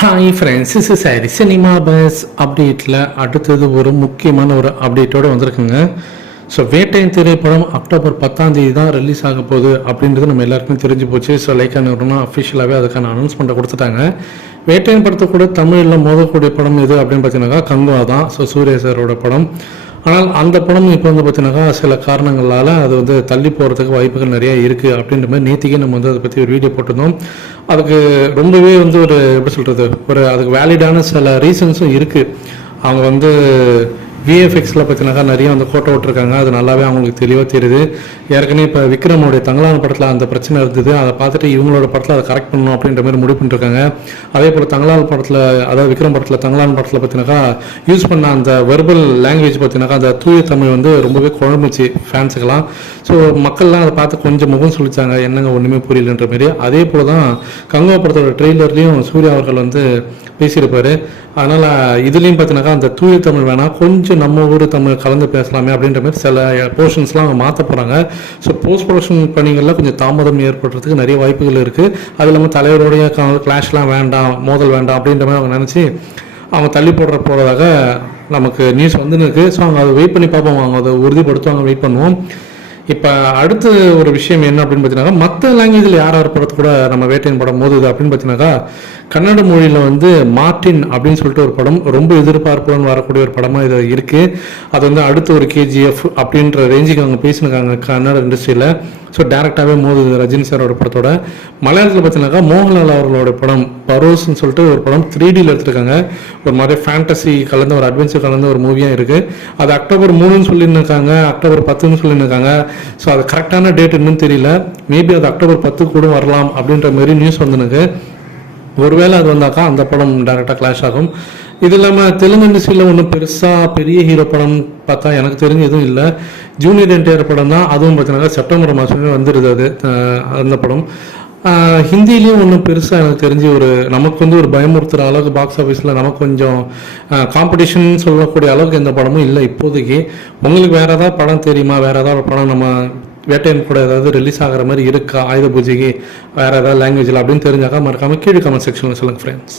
Hi friends is sorry cinema buzz அப்டேட்டில் அடுத்தது ஒரு முக்கியமான ஒரு அப்டேட்டோடு வந்திருக்குங்க. ஸோ வேட்டையின் திரைப்படம் அக்டோபர் பத்தாம் தேதி தான் ரிலீஸ் ஆக போகுது அப்படின்றது நம்ம எல்லாருக்குமே தெரிஞ்சு போச்சு. ஸோ லைக் நிறுவனம் அஃபிஷியலாகவே அதுக்கான அனௌன்ஸ்மெண்ட்டை கொடுத்துட்டாங்க. வேட்டையின் படத்தை கூட தமிழில் மோதக்கூடிய படம் எது அப்படின்னு பார்த்தீங்கன்னாக்கா கங்குவா தான். ஸோ சூரிய சாரோட படம். ஆனால் அந்த படம் இப்போ வந்து பார்த்தீங்கன்னாக்கா சில காரணங்களால் அது வந்து தள்ளி போகிறதுக்கு வாய்ப்புகள் நிறைய இருக்குது அப்படின்ற மாதிரி நேற்றுக்கே நம்ம வந்து அதை பற்றி ஒரு வீடியோ போட்டிருந்தோம். அதுக்கு ரொம்பவே வந்து ஒரு எப்படி சொல்கிறது ஒரு அதுக்கு வேலிடான சில ரீசன்ஸும் இருக்குது அவங்க வந்து விஎஃப்எக்ஸில் பார்த்தீங்கன்னாக்கா நிறைய வந்து ஃபோட்டோ விட்டுருக்காங்க. அது நல்லாவே அவங்களுக்கு தெளிவாக தெரியுது. ஏற்கனவே இப்போ விக்ரமோடைய தங்களான படத்தில் அந்த பிரச்சனை இருந்தது. அதை பார்த்துட்டு இவங்களோட படத்தில் அதை கரெக்ட் பண்ணணும் அப்படின்ற மாதிரி முடிவு பண்ணிருக்காங்க. அதே போல் தங்களால் படத்தில் அதாவது விக்ரம் படத்தில் தங்களான படத்தில் பார்த்தீங்கன்னாக்கா யூஸ் பண்ண அந்த வெர்பல் லாங்குவேஜ் பார்த்தீங்கன்னாக்கா அந்த தூய தமிழ் வந்து ரொம்பவே குழம்புச்சு ஃபேன்ஸுக்கெல்லாம் ஸோ மக்கள்லாம் அதை பார்த்து கொஞ்சம் முகம் சொல்லிச்சாங்க என்னங்க ஒன்றுமே புரியலன்ற மாதிரி. அதே போல் தான் கங்கா படத்தோட ட்ரெய்லர்லேயும் சூர்யா அவர்கள் வந்து பேசியிருப்பார். அதனால் இதுலேயும் பார்த்தீங்கன்னாக்கா அந்த தூய தமிழ் வேணாம். கொஞ்சம் நம்ம ஊர் தமிழ் கலந்து பேசலாமே அப்படின்ற மாதிரி சில போர்ஷன்ஸ்லாம் அவங்க மாற்ற போகிறாங்க ஸோ போஸ்ட் ப்ரொடக்ஷன் பணிகளில் கொஞ்சம் தாமதம் ஏற்படுறதுக்கு நிறைய வாய்ப்புகள் இருக்குது அது இல்லாமல் தலைவருடைய கிளாஷ்லாம் வேண்டாம் மோதல் வேண்டாம் அப்படின்ற மாதிரி அவங்க நினச்சி அவங்க தள்ளி போடுற போகிறதாக நமக்கு நியூஸ் வந்துன்னு இருக்குது ஸோ அவங்க அதை வெயிட் பண்ணி பார்ப்போம். அவங்க அதை உறுதிப்படுத்தும் அவங்க வெயிட் பண்ணுவோம். இப்போ அடுத்த ஒரு விஷயம் என்ன அப்படின்னு பார்த்தீங்கன்னா மற்ற லாங்குவேஜில் யார் யார் படத்து கூட நம்ம வேட்டையின் படம் மோதுது அப்படின்னு பார்த்தீங்கன்னாக்கா கன்னட மொழியில் வந்து மார்டின் அப்படின்னு சொல்லிட்டு ஒரு படம் ரொம்ப எதிர்பார்ப்புடன் வரக்கூடிய ஒரு படமாக இது இருக்குது அது வந்து அடுத்து ஒரு கேஜிஎஃப் அப்படின்ற ரேஞ்சுக்கு அவங்க பேசினுக்காங்க கன்னட இண்டஸ்ட்ரியில் ஸோ டேரெக்டாகவே மோது ரஜினி சாரோட படத்தோட. மலையாளத்தில் பார்த்தீங்கன்னாக்கா மோகன்லால் அவர்களோட படம் பரோஸ்ன்னு சொல்லிட்டு ஒரு படம் த்ரீ டியில் எடுத்திருக்காங்க. ஒரு மாதிரி ஃபேண்டசி கலந்த ஒரு அட்வென்ச்சர் கலந்த ஒரு மூவியாக இருக்குது அது அக்டோபர் மூணுன்னு சொல்லியிருக்காங்க அக்டோபர் பத்துன்னு சொல்லியிருக்காங்க ஸோ அது கரெக்டான டேட் என்னன்னு தெரியல. மேபி அது அக்டோபர் பத்து கூட வரலாம் அப்படின்ற மாதிரி நியூஸ் வந்துனுக்கு ஒருவேளை அது வந்தாக்கா அந்த படம் டேரெக்டாக கிளாஷ் ஆகும். இது இல்லாமல் தெலுங்கு இண்டஸ்ட்ரியில் ஒன்றும் பெருசாக பெரிய ஹீரோ படம் பார்த்தா எனக்கு தெரிஞ்சு எதுவும் இல்லை. ஜூனியர் என்டிஆர் படம் தான். அதுவும் பார்த்தீங்கன்னா செப்டம்பர் மாதமே வந்துடுது அது அந்த படம். ஹிந்திலேயும் ஹிந்திலையும் ஒன்றும் பெருசாக எனக்கு தெரிஞ்சு ஒரு நமக்கு வந்து ஒரு பயமுறுத்துகிற அளவுக்கு பாக்ஸ் ஆஃபீஸில் நமக்கு கொஞ்சம் காம்படிஷன் சொல்லக்கூடிய அளவுக்கு எந்த படமும் இல்லை இப்போதைக்கு. உங்களுக்கு வேறு ஏதாவது படம் தெரியுமா? வேறு ஏதாவது படம் நம்ம வேட்டையன் கூட ஏதாவது ரிலீஸ் ஆகிற மாதிரி இருக்கா? ஆயுத பூஜைக்கு வேறு ஏதாவது லாங்குவேஜில் அப்படின்னு தெரிஞ்சாக்கா மறக்காமல் கீழே கமெண்ட் செக்ஷனில் சொல்லுங்கள் ஃப்ரெண்ட்ஸ்